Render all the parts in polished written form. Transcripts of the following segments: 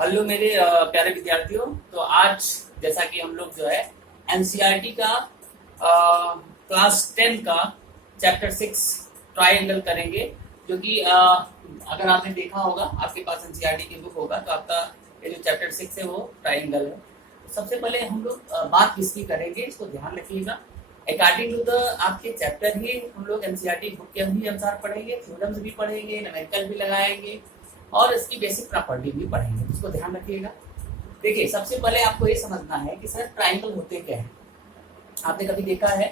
Hello मेरे प्यारे विद्यार्थियों। तो आज जैसा कि हम लोग जो है एनसीईआरटी का क्लास 10 का चैप्टर 6 ट्रायंगल करेंगे। जो कि अगर आपने देखा होगा, आपके पास एनसीईआरटी की बुक होगा तो आपका ये जो चैप्टर 6 है वो ट्रायंगल है। तो सबसे पहले हम लोग बात किसकी करेंगे, इसको ध्यान रखिएगा। अकॉर्डिंग टू द आपके चैप्टर ही हम लोग एनसीईआरटी बुक के ही अनुसार पढ़ेंगे, थ्योरम्स भी पढ़ेंगे, न्यूमेरिकल भी लगाएंगे और इसकी बेसिक प्रॉपर्टी भी पढ़ेंगे। इसको ध्यान रखिएगा। देखिए, सबसे पहले आपको ये समझना है कि सर ट्राइंगल होते क्या है। आपने कभी देखा है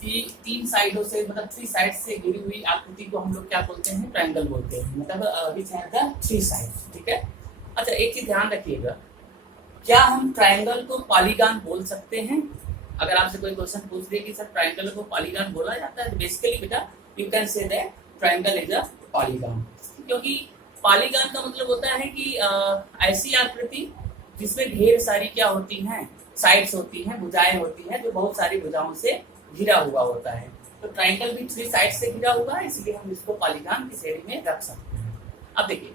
कि तीन साइडों से मतलब थ्री साइड से घिरी हुई आकृति को हम लोग क्या बोलते हैं, ट्राइंगल बोलते हैं। मतलब which have the three sides. ठीक है। अच्छा, एक चीज ध्यान रखिएगा, क्या हम ट्राइंगल को पॉलीगॉन बोल सकते हैं? अगर आपसे कोई क्वेश्चन पूछ दे कि सर ट्राइंगल को पॉलीगॉन बोला जाता है, तो बेसिकली बेटा you can say that triangle is a polygon. क्योंकि पॉलीगॉन का मतलब होता है कि ऐसी आकृति जिसमें ढेर सारी क्या होती हैं, साइड्स होती हैं, भुजाएं होती हैं, जो बहुत सारी भुजाओं से घिरा हुआ होता है। तो ट्राइंगल भी थ्री साइड से घिरा हुआ है, इसलिए हम इसको पॉलीगॉन की श्रेणी में रख सकते हैं। अब देखिए,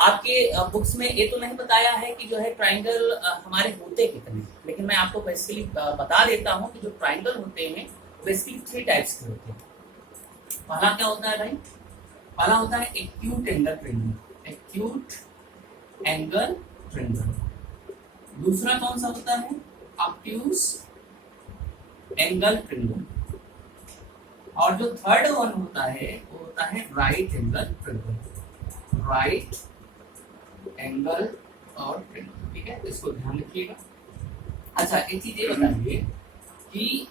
आपके बुक्स में ये तो नहीं बताया है कि जो है ट्राइंगल हमारे होते कितने, लेकिन मैं आपको बेसिकली बता देता हूँ कि जो ट्राइंगल होते हैं बेसिकली थ्री टाइप्स के होते हैं। पहला क्या होता है भाई? पहला होता है acute angle triangle. Acute angle triangle. दूसरा कौन सा होता है? Obtuse angle triangle. और जो थर्ड वन होता है वो होता है right angle triangle. Right angle और ट्रायंगल। ठीक है, इसको ध्यान रखिएगा। अच्छा, एक चीज ये बताइए कि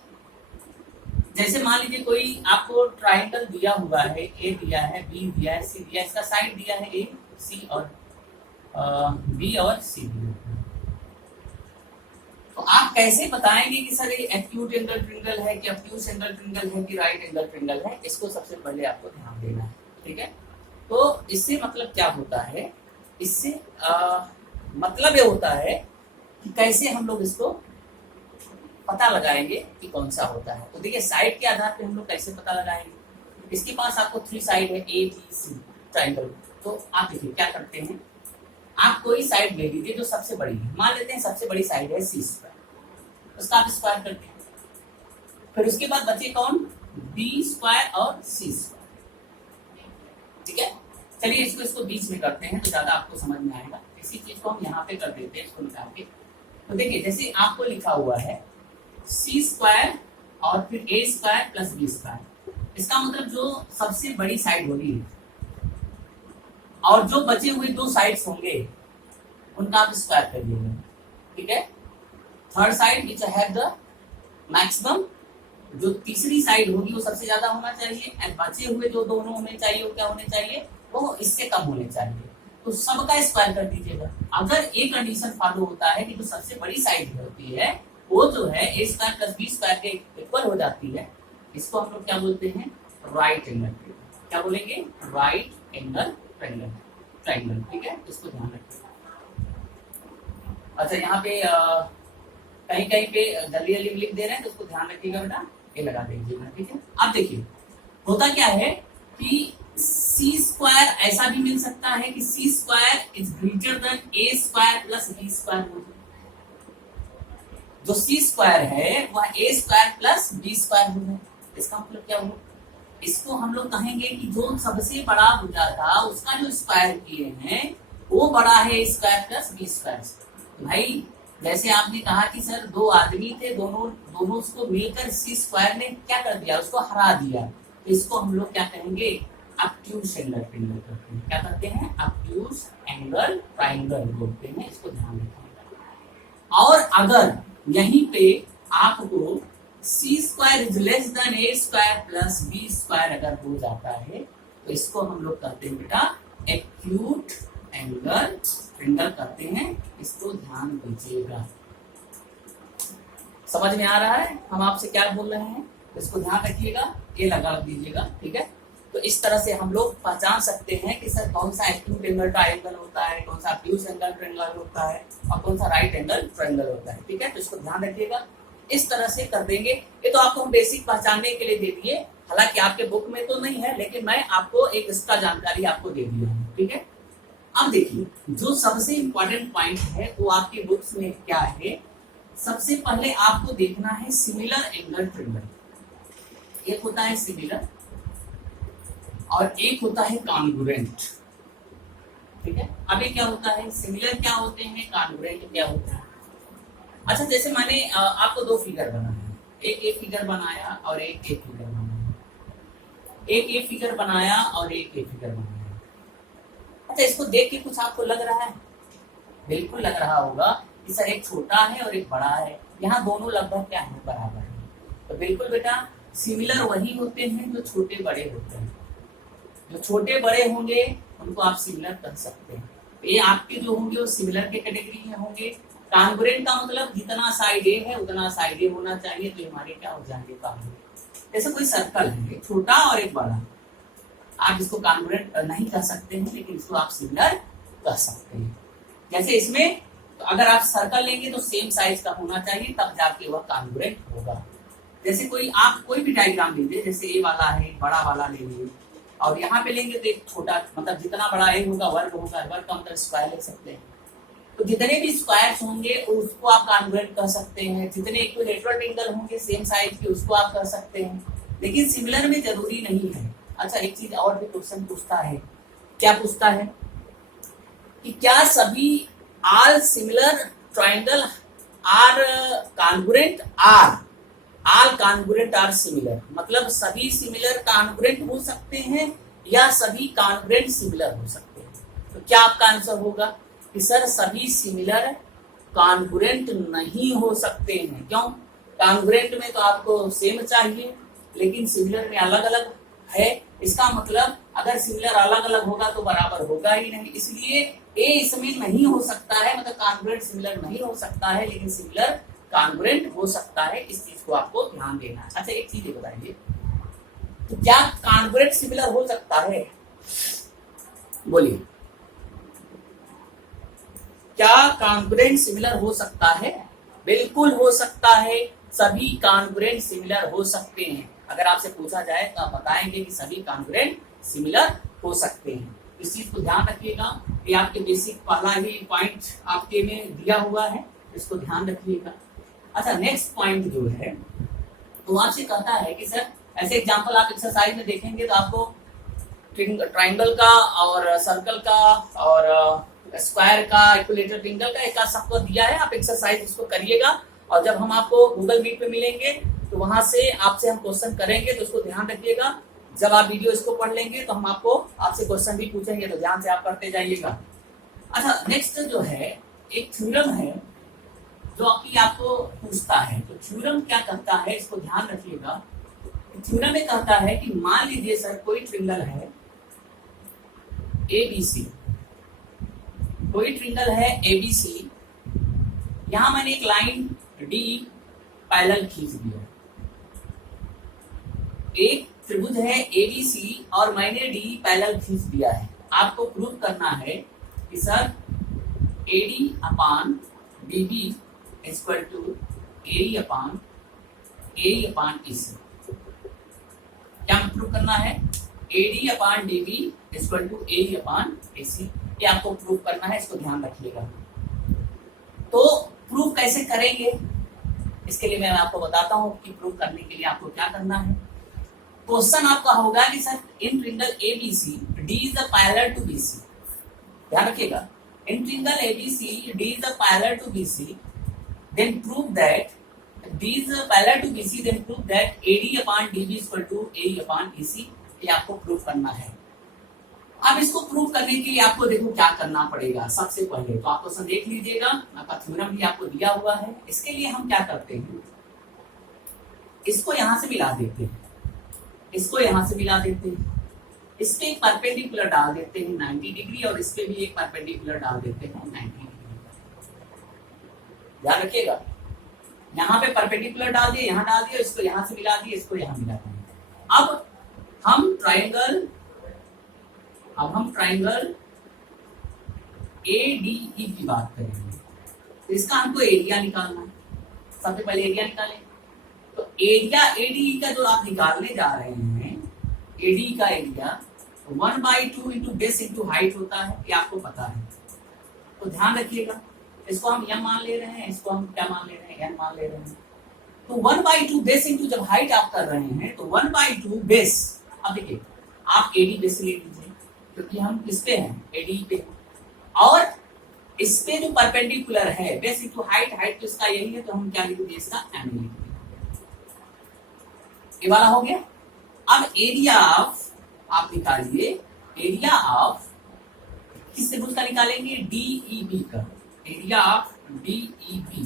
जैसे मान लीजिए कोई आपको ट्राइंगल दिया हुआ है, ए दिया है, बी दिया है, सी दिया है, इसका साइड दिया है ए, सी और बी और सी दिया है। तो आप कैसे बताएंगे कि सर ये एक्यूट एंगल ट्रायंगल है कि ऑब्ट्यूज एंगल ट्रायंगल है कि राइट एंगल ट्रायंगल है? इसको सबसे पहले आपको ध्यान देना है। ठीक है। तो इससे मतलब क्या होता है? इससे मतलब ये होता है कि कैसे हम लोग इसको पता लगाएंगे कि कौन सा होता है। तो देखिए, साइड के आधार पे हम लोग कैसे पता लगाएंगे। इसके पास आपको थ्री साइड है, ए बी सी ट्राइंगल। तो आप देखिए क्या करते हैं, आप कोई साइड ले लीजिए जो सबसे बड़ी है। मान लेते हैं सबसे बड़ी साइड है सी स्क्वायर, उसका आप स्क्वायर करते हैं। फिर उसके बाद बचे कौन? बी स्क्वायर और सी स्क्वायर। ठीक है। चलिए इसको बीच में करते हैं तो ज्यादा आपको समझ में आएगा। इसी चीज को हम यहाँ पे कर देते हैं, इसको निकाल के। तो देखिए, जैसे आपको लिखा हुआ है सी स्क्वायर और फिर ए स्क्वायर प्लस बी स्क्वायर, इसका मतलब जो सबसे बड़ी साइड होगी और जो बचे हुए दो साइड्स होंगे उनका आप स्क्वायर करिएगा। ठीक है। Third side which have the maximum, जो तीसरी साइड होगी वो सबसे ज्यादा होना चाहिए, एंड बचे हुए जो दोनों होने चाहिए वो क्या होने चाहिए? वो इससे कम होने चाहिए। तो सबका स्क्वायर कर दीजिएगा। अगर एक कंडीशन फॉलो होता है कि जो सबसे बड़ी साइड होती है वो जो है ए स्क्वायर प्लस बी स्क्वायर के इक्वल हो जाती है, इसको हम लोग क्या बोलते हैं? Right angle triangle. क्या बोलेंगे? Right angle triangle. ट्रायंगल। ठीक है, इसको ध्यान रखिए। अच्छा, यहाँ पे कहीं कहीं पे जल्दी जल्दी लिख दे रहे हैं तो उसको ध्यान रखिएगा बेटा, ये लगा दीजिएगा। ठीक है। अब देखिए, होता क्या है कि सी स्क्वायर ऐसा भी मिल सकता है कि C square is greater than A square plus B square. जो सी स्क्वायर है वह A square plus B square होगा। इसका मतलब क्या हुआ? इसको हम लोग कहेंगे कि जो सबसे बड़ा भुजा था उसका जो स्क्वायर किए हैं वो बड़ा है ए स्क्वायर प्लस बी स्क्वायर। तो भाई, जैसे आपने कहा कि सर दो आदमी थे, दोनों उसको मिलकर सी स्क्वायर ने क्या कर दिया? उसको हरा दिया। तो इसको हम लोग क्या कहेंगे? ऑब्ट्यूज एंगल ट्रायंगल करते हैं। क्या करते हैं? ऑब्ट्यूज एंगल ट्रायंगल बोलते हैं। इसको ध्यान रखिएगा। और अगर यहीं पे आपको C square is less than A square plus B square अगर हो जाता है तो इसको हम लोग कहते हैं बेटा एक्यूट एंगल ट्रायंगल करते हैं। इसको ध्यान दीजिएगा। समझ में आ रहा है हम आपसे क्या बोल रहे हैं? इसको ध्यान रखिएगा, ये लगा दीजिएगा। ठीक है। तो इस तरह से हम लोग पहचान सकते हैं कि सर कौन सा एक्यूट एंगल ट्रायंगल होता है, कौन सा ऑब्ट्यूज एंगल ट्रायंगल होता है और कौन सा राइट एंगल ट्रायंगल होता है। ठीक है। तो इसको ध्यान रखिएगा, इस तरह से कर देंगे। ये तो आपको हम बेसिक पहचानने के लिए दे दिए, हालांकि आपके बुक में तो नहीं है, लेकिन मैं आपको एक इसका जानकारी आपको दे दिया हूँ। ठीक है। अब देखिए, जो सबसे इंपॉर्टेंट पॉइंट है वो आपके बुक्स में क्या है, सबसे पहले आपको देखना है सिमिलर एंगल ट्रायंगल। एक होता है सिमिलर और एक होता है कॉन्ग्रुएंट, ठीक है। अब ये क्या होता है, सिमिलर क्या होते हैं, कॉन्ग्रुएंट क्या होता है। अच्छा, जैसे मैंने आपको दो फिगर बनाया, एक ये फिगर बनाया और एक ये फिगर बनाया, एक ये फिगर बनाया और एक ये फिगर बनाया। अच्छा, इसको देख के कुछ आपको लग रहा है, बिल्कुल लग रहा होगा कि सर एक छोटा है और एक बड़ा है, यहाँ दोनों लगभग क्या है, बराबर है। तो बिल्कुल बेटा, सिमिलर वही होते हैं जो छोटे बड़े होते हैं। जो छोटे बड़े होंगे उनको आप सिमिलर कर सकते हैं। ये आपके जो होंगे वो सिमिलर के कैटेगरी में होंगे। कॉन्ग्रुएंट का मतलब जितना साइड ए है उतना साइड ए होना चाहिए, तो हमारे क्या हो जाएंगे, कॉन्ग्रुएंट। जैसे कोई सर्कल है, एक छोटा और एक बड़ा, आप इसको कॉन्ग्रुएंट नहीं कर सकते हैं, लेकिन इसको आप सिमिलर कर सकते हैं। जैसे इसमें तो अगर आप सर्कल लेंगे तो सेम साइज का होना चाहिए, तब जाके वह कॉन्ग्रुएंट होगा। जैसे कोई आप कोई भी डायग्राम लीजिए, जैसे ए वाला है, बड़ा वाला ले लीजिए, और यहाँ पे लेंगे तो एक छोटा, मतलब जितना बड़ा ए होगा वर्ग होगा, वर्ग का मतलब स्क्वायर ले सकते हैं। तो जितने भी स्क्वायर्स होंगे उसको आप कॉन्ग्रुएंट कर सकते हैं। जितने इक्विलैटरल ट्रायंगल होंगे सेम साइज के, उसको आप कर सकते हैं। लेकिन सिमिलर में जरूरी नहीं है। अच्छा, एक चीज और भी क्वेश्चन पूछता है, क्या पूछता है कि क्या सभी all similar triangle are congruent, all congruent are similar, मतलब सभी सिमिलर कॉन्ग्रुएंट हो सकते हैं या सभी कॉन्ग्रुएंट सिमिलर हो सकते हैं। तो क्या आपका आंसर होगा कि सर सभी सिमिलर कॉन्ग्रुएंट नहीं हो सकते हैं। क्यों? कॉन्ग्रुएंट में तो आपको सेम चाहिए, लेकिन सिमिलर में अलग अलग है। इसका मतलब अगर सिमिलर अलग अलग होगा तो बराबर होगा ही नहीं, इसलिए ए इसमें नहीं हो सकता है, मतलब कॉन्ग्रुएंट सिमिलर नहीं हो सकता है, लेकिन सिमिलर कॉन्ग्रुएंट हो सकता है। इस चीज को आपको ध्यान देना है। अच्छा, एक चीज बताइए, तो क्या कॉन्ग्रुएंट सिमिलर हो सकता है? बोलिए, क्या कॉन्ग्रुएंट सिमिलर हो सकता है? बिल्कुल हो सकता है, सभी कॉन्ग्रुएंट सिमिलर हो सकते हैं। अगर आपसे पूछा जाए तो आप बताएंगे कि सभी कॉन्ग्रुएंट सिमिलर हो सकते हैं। इस चीज को ध्यान रखिएगा, ये आपके बेसिक पहला ही पॉइंट आपके में दिया हुआ है, इसको ध्यान रखिएगा। अच्छा, नेक्स्ट पॉइंट जो है वो आपसे कहता है कि सर ऐसे एग्जांपल आप एक्सरसाइज में देखेंगे तो आपको ट्रायंगल का और सर्कल का और स्क्वायर का, इक्विलैटरल ट्रायंगल का एक सबको दिया है। आप एक्सरसाइज इसको करिएगा, और जब हम आपको गूगल मीट पे मिलेंगे तो वहां से आपसे हम क्वेश्चन करेंगे, तो उसको ध्यान रखिएगा। जब आप वीडियो इसको पढ़ लेंगे तो हम आपको आपसे क्वेश्चन भी पूछेंगे, तो ध्यान से आप करते जाइएगा। अच्छा, नेक्स्ट जो है एक थ्योरम है जो कि आपको पूछता है। तो थ्योरम क्या कहता है, इसको ध्यान रखिएगा। थ्योरम में कहता है कि मान लीजिए सर कोई ट्रायंगल है ABC, कोई ट्रायंगल है ABC, यहां मैंने एक लाइन D पैरेलल खींच दिया। एक त्रिभुज है ABC और मैंने D पैरेलल खींच दिया है। आपको प्रूव करना है कि sir AD upon DB equal to AE upon AC। क्या प्रूव करना है? AD upon DB equal to AE upon AC, ये आपको प्रूव करना है, इसको ध्यान रखिएगा। तो प्रूव कैसे करेंगे, इसके लिए मैं आपको बताता हूं कि प्रूव करने के लिए आपको क्या करना है। क्वेश्चन आपका होगा कि sir in triangle ABC D is the parallel to BC, ध्यान रखिएगा, in triangle ABC D is the parallel to BC, then prove that D is parallel to BC, then prove that AD upon DB is equal to AE upon AC। ये आपको prove करना है। अब इसको prove करने के लिए आपको देखो क्या करना पड़ेगा। सबसे पहले तो आप क्वेश्चन देख लीजिएगा, आपका थ्योरम भी आपको दिया हुआ है। इसके लिए हम क्या करते हैं, इसको यहां से मिला देते हैं, इसको यहां से मिला देते हैं, इस पे एक परपेंडिकुलर डाल देते हैं 90 डिग्री, और इस पे भी एक परपेंडिकुलर डाल देते हैं 90 डिग्री। ध्यान रखिएगा, यहाँ पे परपेंडिकुलर डाल दिए, यहाँ डाल दिया, इसको यहाँ से मिला दिए, इसको यहाँ मिला दिए। अब हम ट्रायंगल ADE की बात करेंगे, तो इसका हमको एरिया निकालना है। सबसे पहले एरिया निकालें, तो एरिया ADE का जो आप निकालने जा रहे हैं, ADE का area 1/2 into base into height होता है, ये आपको पता है, तो ध्यान रखिएगा। इसको हम m मान ले रहे हैं, इसको हम क्या मान ले रहे हैं, n मान ले रहे हैं। तो 1/2 बेस इंटू जब हाइट आप कर रहे हैं तो 1/2 बेस, अब देखिए आप एडी बेस ले लीजिए क्योंकि हम किस पे हैं, एडी पे, और इस पे जो परपेंडिकुलर है बेस इंटू हाइट, हाइट तो इसका यही है, तो हम क्या लिखेंगे, इसका एम लिखेंगे। ये वाला हो गया। अब एरिया ऑफ आप निकालिए, एरिया ऑफ किस त्रिभुज का निकालेंगे, डीईबी का, एरिया ऑफ डीईबी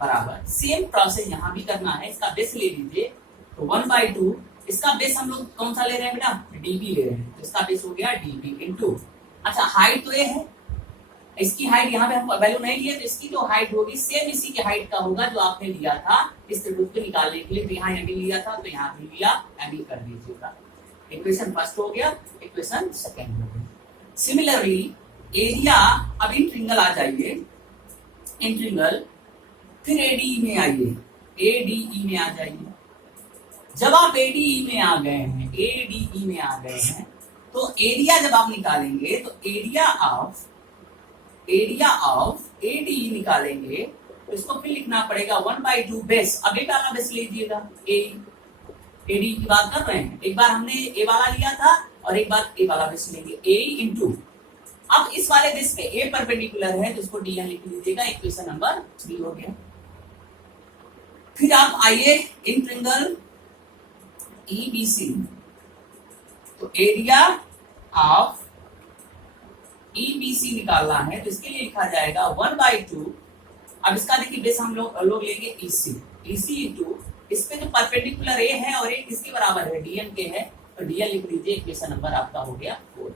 बराबर, सेम प्रोसेस यहां भी करना है। इसका बेस ले लीजिए, तो 1/2, इसका बेस हम लोग कौन सा ले रहे हैं बेटा, डीबी ले रहे हैं, तो इसका बेस हो गया डीबी इंटू, अच्छा हाइट तो ये है, इसकी हाइट यहाँ पे हम वैल्यू नहीं लिए, तो इसकी जो हाइट होगी सेम इसी की हाइट का होगा जो आपने लिया था इस त्रिभुज को निकालने के लिए, तो यहाँ एबी लिया था तो यहाँ भी लिया, एबी कर दीजिएगा। इक्वेशन फर्स्ट हो गया, इक्वेशन सेकेंड हो गया। सिमिलरली एरिया, अब इन ट्रिंगल आ जाइए, इन ट्रिंगल, फिर एडीई में आइए, एडीई में आ जाइए। जब आप एडीई में आ गए हैं, एडीई में आ गए हैं, तो एरिया जब आप निकालेंगे तो एरिया ऑफ एडीई निकालेंगे, तो इसको फिर लिखना पड़ेगा 1/2 बेस, अब एक वाला बेस लीजिएगा, एडी की बात कर रहे हैं, एक बार हमने ए वाला लिया था और एक बार ए वाला बेस लेंगे, ए इंटू, अब इस वाले बेस पे ए परपेंडिकुलर है तो इसको डी लिख लीजिएगा, इक्वेशन नंबर 3 हो गया। फिर आप आइए इन ट्रिंगल ईबीसी, तो एरिया ऑफ ईबीसी निकालना है, तो इसके लिए लिखा जाएगा 1/2, अब इसका देखिए बेस हम लोग लेंगे ईसी इंटू, इस पे जो परपेंडिकुलर ए है और ए किसके बराबर है, डीएन के है, तो डीएन लिख लीजिए, इक्वेशन नंबर आपका हो गया 4।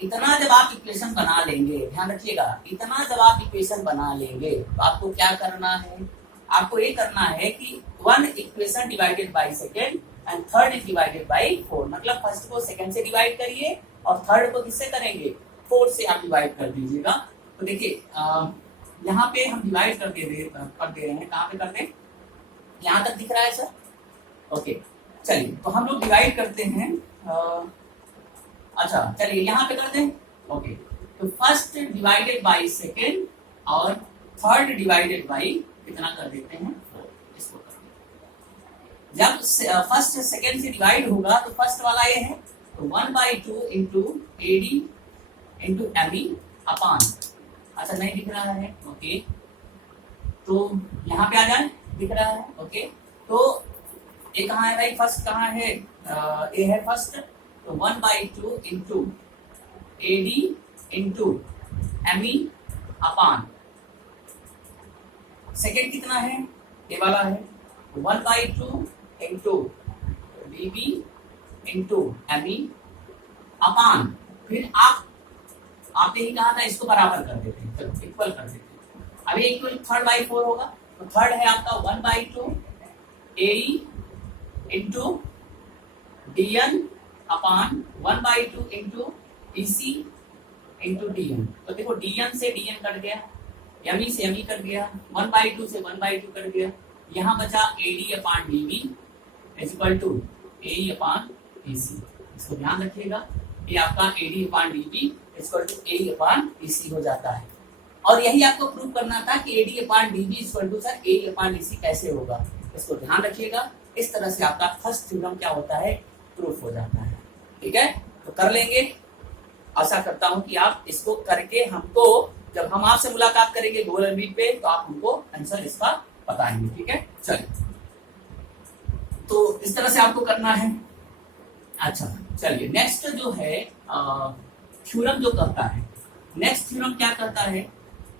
इतना जब आप इक्वेशन बना लेंगे, ध्यान रखिएगा, इतना जब आप इक्वेशन बना लेंगे तो आपको क्या करना है, आपको ये करना है कि 1 equation divided by second and third divided by 4, मतलब फर्स्ट को सेकेंड से डिवाइड करिए और थर्ड को किससे करेंगे, 4 से आप डिवाइड कर दीजिएगा। तो देखिए यहाँ पे हम डिवाइड कर दे रहे हैं, कहाँ पे करते हैं, यहाँ तक दिख रहा है सर, ओके चलिए, तो हम लोग डिवाइड करते हैं, अच्छा चलिए यहाँ पे करते हैं, ओके, तो फर्स्ट डिवाइडेड बाय सेकेंड और थर्ड डिवाइडेड बाय कितना कर देते हैं, इसको कर देते हैं। जब फर्स्ट सेकेंड से डिवाइड होगा तो फर्स्ट वाला ये है, तो 1/2 इंटू एडी इंटू एमी अपान, अच्छा नहीं दिख रहा है, ओके, तो यहाँ पे आ जाए, दिख रहा है, ओके, तो ये कहाँ है भाई, फर्स्ट कहाँ है, ये है फर्स्ट, तो 1/2 इंटू एडी इंटू एमी अपान, सेकेंड कितना है, ये वाला है, 1/2 इंटू डीबी इंटू एमी अपान, फिर आपने ही कहा था इसको बराबर कर देते हैं, चलो इक्वल कर देते हैं, अभी इक्वल 3/4 होगा, तो थर्ड है आपका 1/2 AE into DN upon 1/2 into EC into DN, तो देखो डीएन से डीएन कट गया, एमई से एमई कट गया, 1/2 से 1/2 कट गया, यहाँ बचा AD upon DB is equal to AE upon EC, इसको ध्यान रखिएगा, ये आपका AD upon DB is equal to AE upon EC हो जाता है। और यही आपको प्रूव करना था कि AD upon DB is equal to sir AE upon EC कैसे होगा, इसको ध्यान रखिएगा। इस तरह से आपका फर्स्ट थ्योरम क्या होता है, प्रूफ हो जाता है, ठीक है, तो कर लेंगे। आशा करता हूं कि आप इसको करके हमको, जब हम आपसे मुलाकात करेंगे गूगल मीट पे, तो आप हमको आंसर इसका बताएंगे, ठीक है। चलिए, तो इस तरह से आपको करना है। अच्छा चलिए, नेक्स्ट जो है थ्योरम जो कहता है, नेक्स्ट थ्योरम क्या कहता है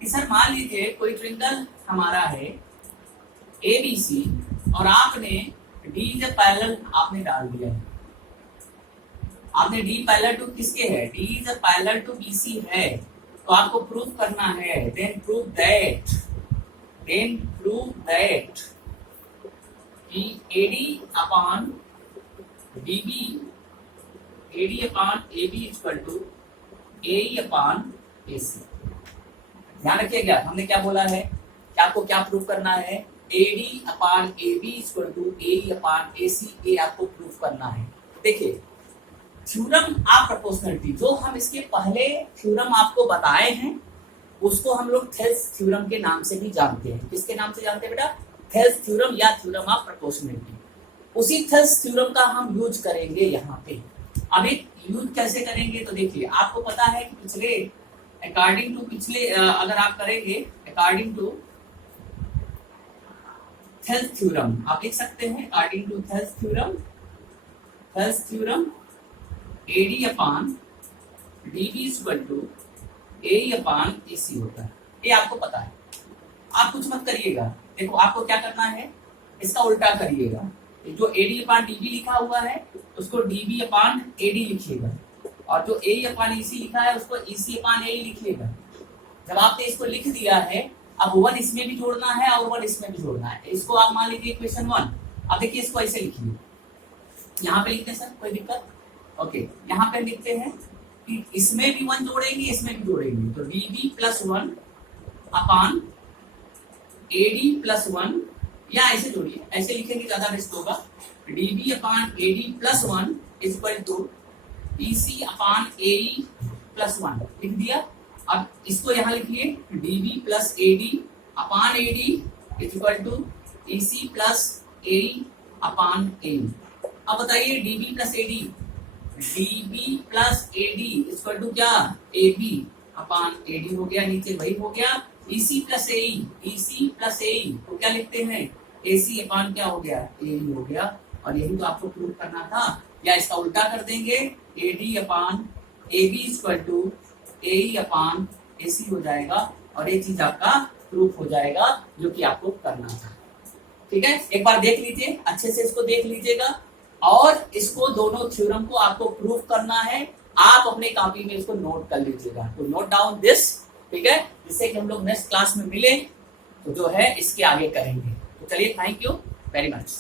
कि सर मान लीजिए कोई ट्रिंगल हमारा है एबीसी और आपने डी इज पैरेलल आपने डाल दिया है, आपने डी पैरेलल टू किसके है, D is parallel to BC है, तो आपको प्रूव करना है, देन प्रूव दैट कि AD upon DB, AD upon AB equal to AE upon AC. ध्यान रखिएगा, हमने क्या बोला है कि आपको क्या प्रूव करना है, AD upon AB equal to AE upon AC, ये आपको प्रूव करना है। देखिए थ्योरम ऑफ प्रोपोर्शनलिटी, जो हम इसके पहले थ्योरम आपको बताए हैं उसको हम लोग थेल्स थ्योरम के नाम से भी जानते हैं। किसके नाम से जानते हैं बेटा? थेल्स थ्योरम या थ्योरम ऑफ प्रोपोर्शनलिटी। उसी थेल्स थ्योरम का हम यूज करेंगे यहाँ पे। अब एक यूज कैसे करेंगे तो देखिए, आपको पता है कि पिछले अकॉर्डिंग टू अगर आप करेंगे अकॉर्डिंग टू थेल्स थ्योरम, आप लिख सकते हैं according to Thales theorem AD upon DB equal to AE upon AC होता है। ये आपको पता है, आप कुछ मत करिएगा। देखो आपको क्या करना है, इसका उल्टा करिएगा। जो AD अपान DB लिखा हुआ है उसको DB अपान AD लिखिएगा, और जो AE अपान EC लिखा है उसको EC अपान AE लिखिएगा। जब आपने इसको लिख दिया है, अब 1 इसमें भी जोड़ना है और 1 इसमें भी जोड़ना है। इसको आप मान लीजिए इक्वेशन 1। अब देखिए इसको ऐसे लिखिए, यहाँ पे लिखते हैं सर, कोई दिक्कत? ओके, यहाँ पे लिखते हैं कि इसमें भी 1 जोड़ेंगे, इसमें भी जोड़ेंगे, तो DB प्लस 1 अपान AD प्लस 1, या ऐसे जोड़िए, ऐसे लिखेंगे ज्यादा बेस्ट होगा। DB upon AD plus 1 equal to EC upon AE plus 1 लिख दिया। अब इसको यहाँ लिखिए, DB plus AD upon AD equal to EC plus AE upon AE। अब बताइए DB plus AD, DB plus AD equal to क्या? AB अपान AD हो गया, नीचे वही हो गया। EC प्लस AE तो क्या लिखते हैं? AC अपान क्या हो गया? AE हो गया। और यही तो आपको प्रूव करना था, या इसका उल्टा कर देंगे, AD upon AB equal to AE upon AC हो जाएगा, और ये चीज आपका प्रूफ हो जाएगा जो कि आपको करना था। ठीक है, एक बार देख लीजिए, अच्छे से इसको देख लीजिएगा, और इसको दोनों थ्योरम को आपको प्रूफ करना है। आप अपने कॉपी में इसको नोट कर लीजिएगा, तो नोट डाउन दिस। ठीक है, जिससे कि हम लोग नेक्स्ट क्लास में मिले तो जो है इसके आगे करेंगे। तो चलिए, थैंक यू वेरी मच।